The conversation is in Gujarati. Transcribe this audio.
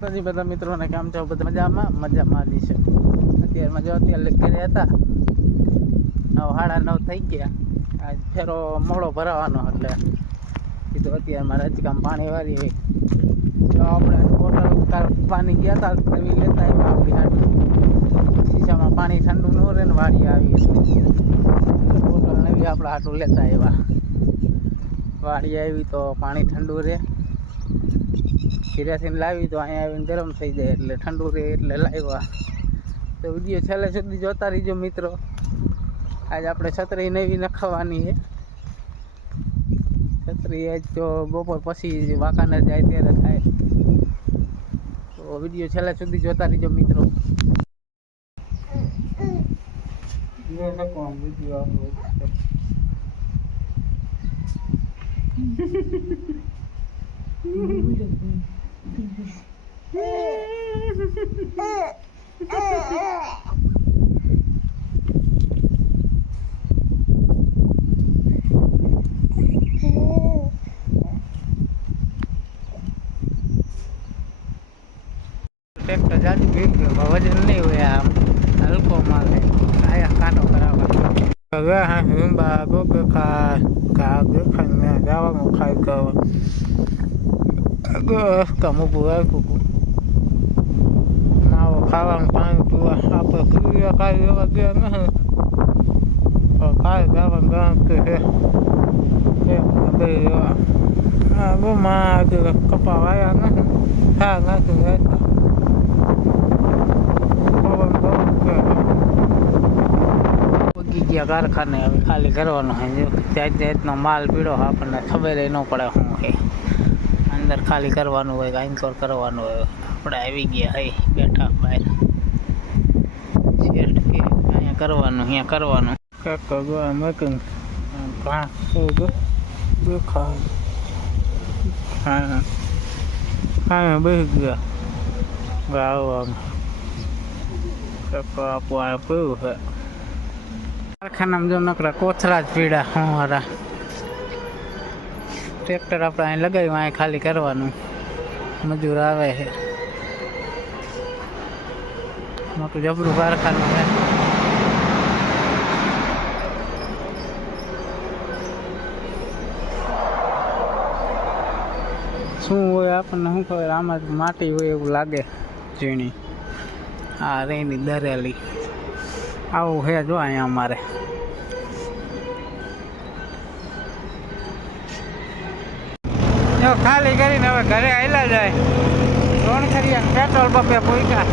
માતાજી બધા મિત્રોને કેમ છો? બધા મજામાં જ છે. અત્યારમાં જો અત્યારે ઘરે હતા 9:30 થઈ ગયા. આજ ફેરો મોડો ભરાવાનો એટલે કીધું અત્યારમાં રજકામ પાણી વાળી હોય તો આપણે બોટલ પાણી ગયા હતા નવી લેતા આવ્યા આપણી હાટું. શીશામાં પાણી ઠંડુ ન રહે ને વાળી આવી બોટલ નવી આપણા હાટું લેતા આવ્યા. વાળી આવી તો પાણી ઠંડુ રહે, ઘરેથી લાવી તો અહીંયા આવીને ગરમ થઈ જાય એટલે ઠંડુ રહે એટલે લાવ્યા. તો વિડીયો છેલ્લે સુધી જોતા રહીજો મિત્રો. આજ આપણે છત્રી નવી નખાવાની છે. છત્રી આજ તો બપોર પછી વાંકાનેર જાય ત્યારે થાય. તો વિડીયો છેલ્લે સુધી જોતા રહીજો મિત્રો. ટ્રેક્ટર જાજુ ભીગ ગયો, વજન નહીં હોય, આમ હલકો માલ છે. આયા કાંટો કરાવવા હવે હા હિંબા ગોગે ખા દેખાય જવાનું ખાઈ કામ ઊભું રાખ્યું. નાવો ખાવાનું પાણી પીવા આપણે ક્રિયા કાંઈ એવા ગયા નહીં. કાંઈ જવાનું ગણ કે બે માં કપા વાયા નહીં, ખા નાખી રહેતા. કારખાને હવે ખાલી કરવાનો હોય. જાત જાતનો માલ પીડો આપણને ખબર ન પડે શું છે અંદર. ખાલી કરવાનું હોય, કાંઈકોર કરવાનું હોય. આપણે આવી ગયા હઈ બેઠા બહાર શેઠ કે અહીંયા કરવાનું અહીંયા કરવાનું મેકિંગ હા બેસી ગયા ગાવાનું આપવા પીવું છે. કારખાનામાં જો નકરા કોથળા જ પીડા હારા. ટ્રેક્ટર આપણે અહીં લગાવ્યું, અહીં ખાલી કરવાનું. મજૂર આવે છે. મોટું જબરું કારખાનું છે. શું હોય આપણને શું ખબર? આમાં માટી હોય એવું લાગે ઝીણી. આ રેની દરેલી આવું છે જો અહીંયા અમારે. ખાલી કરીને હવે ઘરે આવેલા જાય. 3 ખરિયા પેટ્રોલ પંપે પૂછ્યા.